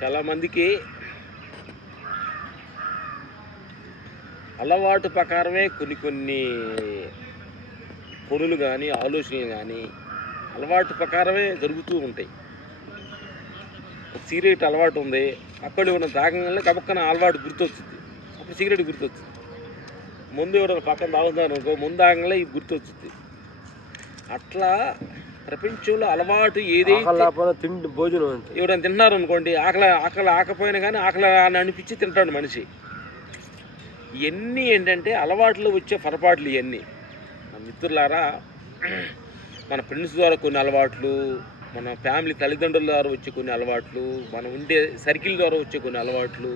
చాలామందికి అలవాటు ప్రకారమే కొన్ని పనులు కానీ ఆలోచనలు కానీ అలవాటు ప్రకారమే జరుగుతూ ఉంటాయి. ఒక సిగరెట్ అలవాటు ఉంది, అక్కడ ఉన్న తాగంగానే కబక్కన అలవాటు గుర్తొచ్చుద్ది, అప్పుడు సిగరెట్ గుర్తొచ్చుద్ది. ముందు ఎవరైనా పక్కన తాగుతాను అనుకో, ముందు తాగంగానే ఇది గుర్తొచ్చుద్ది. అట్లా ప్రపంచంలో అలవాటు ఏదైతే తిండి భోజనం ఎవరైనా తిన్నారు అనుకోండి, ఆకలి ఆకపోయినా కానీ ఆకలి అని అనిపించి తింటాడు మనిషి. ఇవన్నీ ఏంటంటే అలవాట్లు వచ్చే పొరపాట్లు. ఇవన్నీ మన మిత్రులారా, మన ఫ్రెండ్స్ ద్వారా కొన్ని అలవాట్లు, మన ఫ్యామిలీ తల్లిదండ్రుల ద్వారా వచ్చే కొన్ని అలవాట్లు, మనం ఉండే సర్కిల్ ద్వారా వచ్చే కొన్ని అలవాట్లు,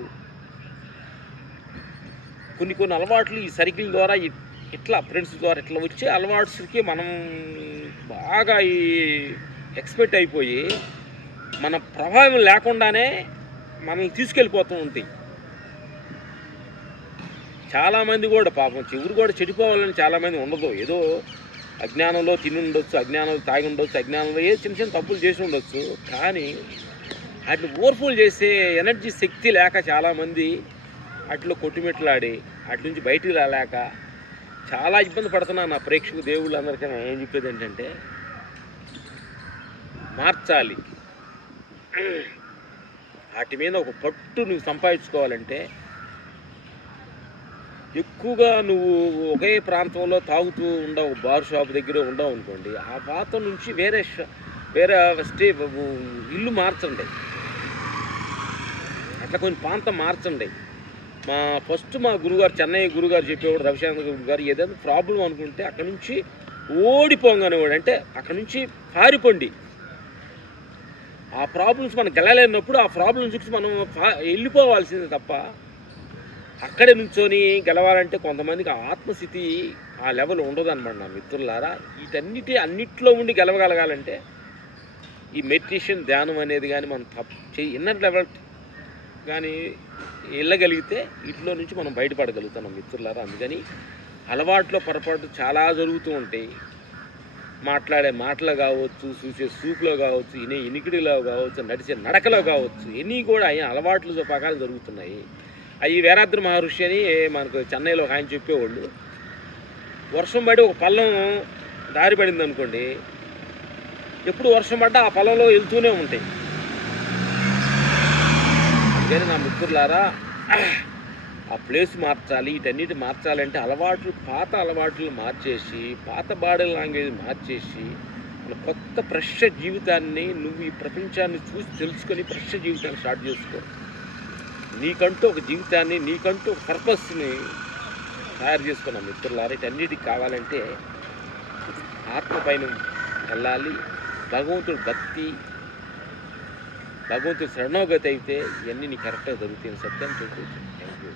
కొన్ని అలవాట్లు ఈ సర్కిల్ ద్వారా ఇట్లా ఫ్రెండ్స్ ద్వారా ఇట్లా వచ్చే అలవాట్స్కి మనం బాగా ఈ ఎక్స్పెక్ట్ అయిపోయి మన ప్రభావం లేకుండానే మనల్ని తీసుకెళ్ళిపోతూ ఉంటాయి. చాలామంది కూడా పాపం చివరు కూడా చెడిపోవాలని చాలామంది ఉండదు. ఏదో అజ్ఞానంలో తిని ఉండొచ్చు, అజ్ఞానంలో తాగి ఉండొచ్చు, అజ్ఞానంలో ఏ చిన్న తప్పులు చేసి ఉండొచ్చు. కానీ వాటిని ఓవర్ఫుల్ చేసే ఎనర్జీ శక్తి లేక చాలామంది వాటిలో కొట్టుమిట్లాడి వాటి నుంచి బయటికి రాలేక చాలా ఇబ్బంది పడుతున్నాను. నా ప్రేక్షకు దేవుళ్ళందరికీ నేను ఏం చెప్పేది ఏంటంటే, మార్చాలి. వాటి మీద ఒక పట్టు నువ్వు సంపాదించుకోవాలంటే, ఎక్కువగా నువ్వు ఒకే ప్రాంతంలో తాగుతూ ఉండవు, బార్ షాప్ దగ్గర ఉండవు అనుకోండి, ఆ ప్రాంతం నుంచి వేరే ఇల్లు మార్చండి. అట్లా కొన్ని ప్రాంతం మార్చండి. మా గురుగారు, చెన్నై గురుగారు చెప్పేవాడు, రవిశంకర్ గురుగారు, ఏదైనా ప్రాబ్లం అనుకుంటే అక్కడి నుంచి ఓడిపోంగనేవాడు. అంటే అక్కడి నుంచి పారిపోండి. ఆ ప్రాబ్లమ్స్ మనం గెలలేనప్పుడు ఆ ప్రాబ్లమ్స్ నుంచి మనం వెళ్ళిపోవాల్సిందే తప్ప అక్కడే నుంచొని గెలవాలంటే కొంతమందికి ఆత్మస్థితి ఆ లెవెల్ ఉండదన్నమాట. నా మిత్రులారా, అన్నిట్లో ఉండి గెలవగలగాలంటే ఈ మెడిటేషన్, ధ్యానం అనేది కానీ మనం ఇన్నర్ లెవెల్ కానీ వెళ్ళగలిగితే వీటిలో నుంచి మనం బయటపడగలుగుతాం మిత్రులారా. అందుకని అలవాట్లో పొరపాటు చాలా జరుగుతూ ఉంటాయి. మాట్లాడే మాటలు కావచ్చు, చూసే చూపులో కావచ్చు, వినే ఇనికిడిలో కావచ్చు, నడిచే నడకలో కావచ్చు, ఇవన్నీ కూడా అలవాట్ల ప్రకారం జరుగుతున్నాయి. అవి వేరాద్రి మహర్షి అని మనకు చెన్నైలో ఒక ఆయన చెప్పేవాళ్ళు. వర్షం పడి ఒక పల్లం దారి పడింది అనుకోండి, ఎప్పుడు వర్షం పడ్డా ఆ పొలంలో వెళ్తూనే ఉంటాయి. అందుకని నా మిత్రులారా, ఆ ప్లేస్ మార్చాలి. వీటన్నిటి మార్చాలంటే పాత అలవాట్లు మార్చేసి, పాత బాడీ లాంగ్వేజ్ మార్చేసి, మన కొత్త ఫ్రెష్ జీవితాన్ని నువ్వు ఈ ప్రపంచాన్ని చూసి తెలుసుకొని ఫ్రెష్ జీవితాన్ని స్టార్ట్ చేసుకో. నీకంటూ ఒక జీవితాన్ని, నీకంటూ ఒక పర్పస్ని తయారు చేసుకున్నాం మిత్రులారా. వీటన్నిటికి కావాలంటే ఆత్మ పైన వెళ్ళాలి, భగవంతుడు భక్తి, భగవంతుడు శరణోగతి అయితే ఇవన్నీ నీకు కరెక్ట్గా జరుగుతాయి. సత్యం చెప్తుంది. Thank you.